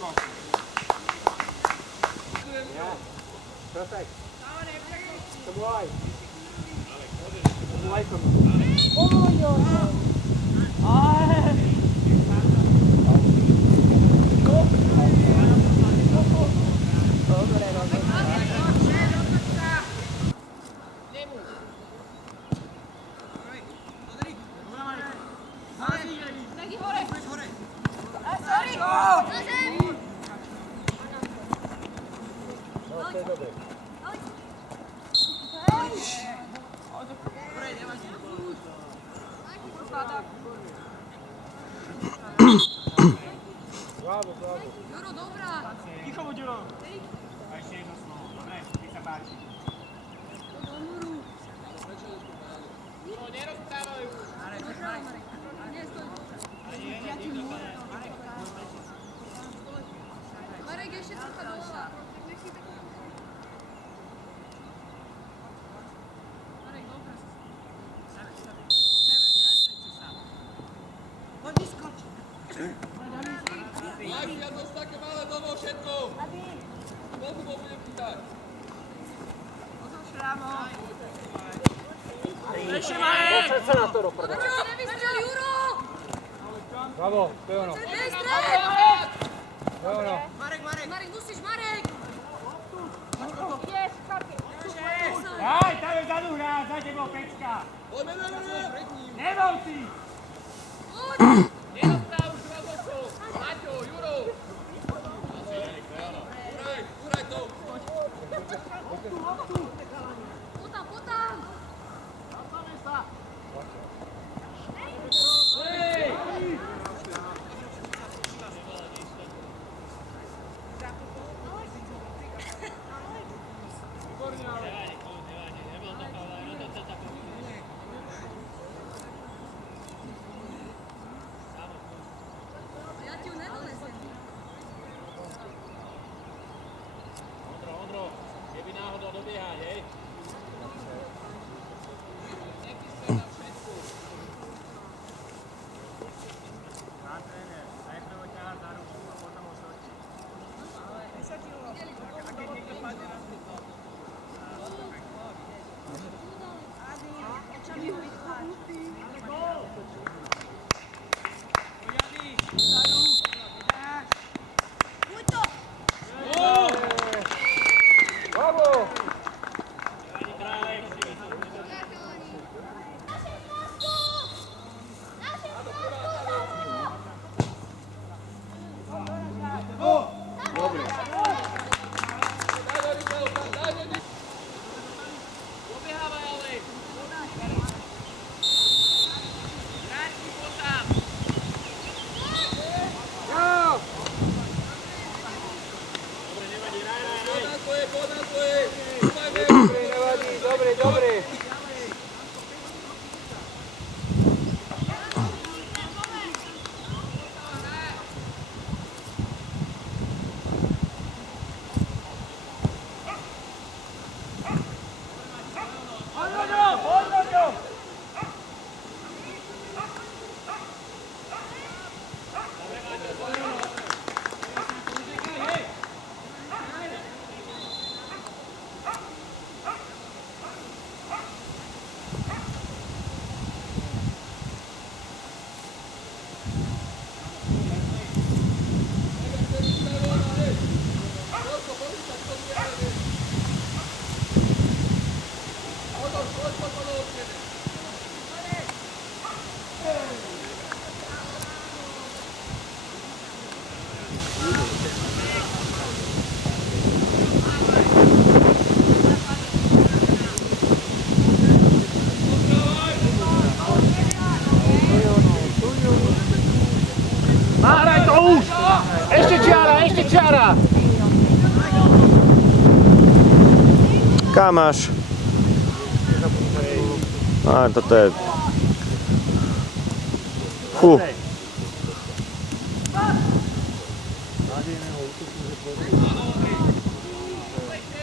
Yeah. Perfect. Come wide. Come away from them. Bravo, bravo. Juro, dobrá. Ticho buď, Juro. A ešte jedno slovo. Dobre, nech sa páči. Juro, nerozprávaj. Marek, ešte trocha došla. Marek, dobrá. Ja dosť také malé domov všetko. Koľko ho budem pýtať? Ešte Marek! Poď sa na to do prvého. Nevystrel, Juro! Bravo, to je ono. Nevystrel! To je ono. Marek, musíš, Marek! Ideš, Karpi. Aj, tam je vzadu hrá, za tebou pečka. Poďme, Nebol si! Poď! nerozpráv už dva bokov. Maťo, Juro. Juraj to. Poď tam! Ja ti ju nedonesem. Ondro, keby náhodou dobiehať, hej? Pán tréner, najprv ho ťahá za ruku a potom ho sočí. A keď niekto padne na stúpa. Bravo! Dobre. Dobiehávaj, ale. Vráťky, poď tam. Ja! Dobre, nevadí, raj. Poď na tvoje. Dobre, nevadí, dobre, dobre. Nahraj to už! Ešte čiara! Kam máš? Á, toto je... Fú.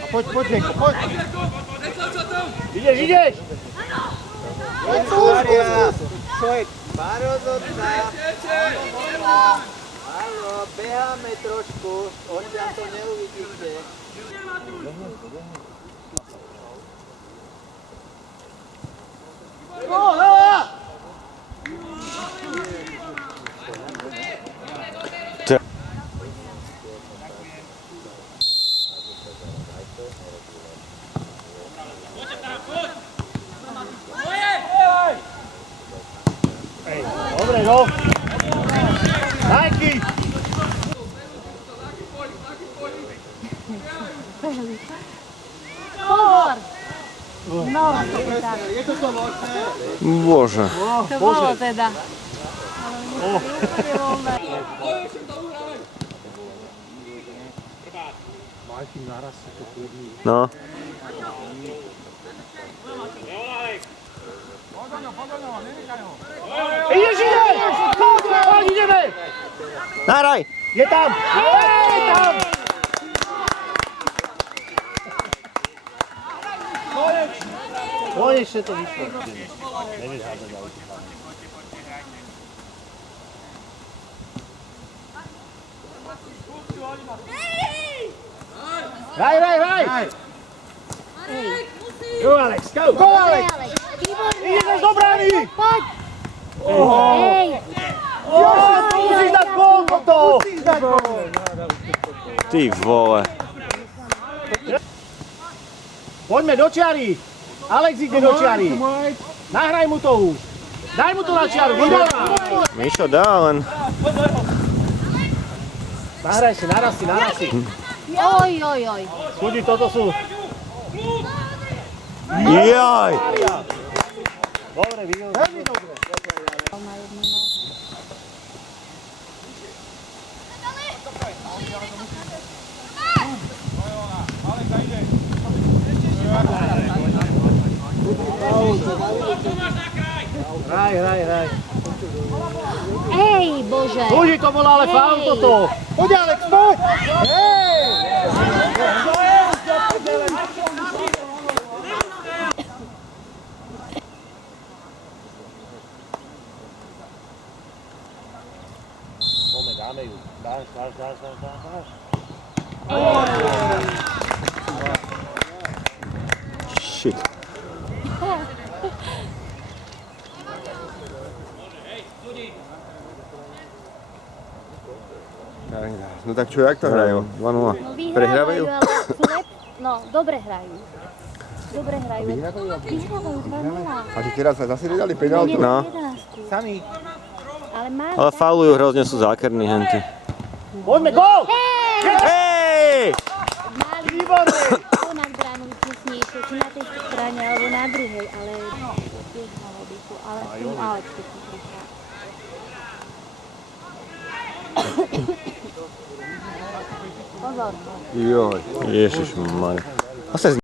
Poď, Žeko, poď! Ideš! Poď, Mária! Čo je? Paro do dna! Paro! Beháme trošku, odtiaľ to neuvidíte. Dobre, no. Majky! Pozor! No, Bože. to bolo teda. No. Ideš, ideš! Poď, ideme! Nahraj! Je tam! Je tam! Konečne to vyšlo. Nevieš hádať, ale to máme. Hraj, hraj, hraj! Marek, musíš! Go, Alex, go! Go, Alex! Ideš do brány! Poď! Hej! Musíš dať gól potom! Ty vole. Poďme do čiary! Alex ide do čiary! Nahraj mu to už! Daj mu to na čiaru! Mišo dá len. Nahraj si, naraz si, naraz si! Oj, oj, oj. Skúdi, toto sú... Jaj! Dobre, videl. Veľmi dobre. Hraj, hraj, hraj. Ej, Bože. Skúdi, to bolo ale faul toto. Poď, Alex, poď! Hej! Poďme, dáme ju. Dáš. Shit. No tak čo, jak to hrajú? 2-0. No Prehrávajú? ale slep... No, dobre hrajú. Dobre hrajú. Vyhrávajú 2-0. A že teraz sa zase nedali penáltu? No. Sami. Ale máš... Ale faulujú, hrozne sú zákerní henty. Poďme, gól! Hej! Mali Výborne! to nad bránou tesnejšie, či na tej strane, alebo na druhej, ale... Tiež malo by tu, ale s tým Alex to prihrá. Pozor. Joj. Ježišmarja. A sa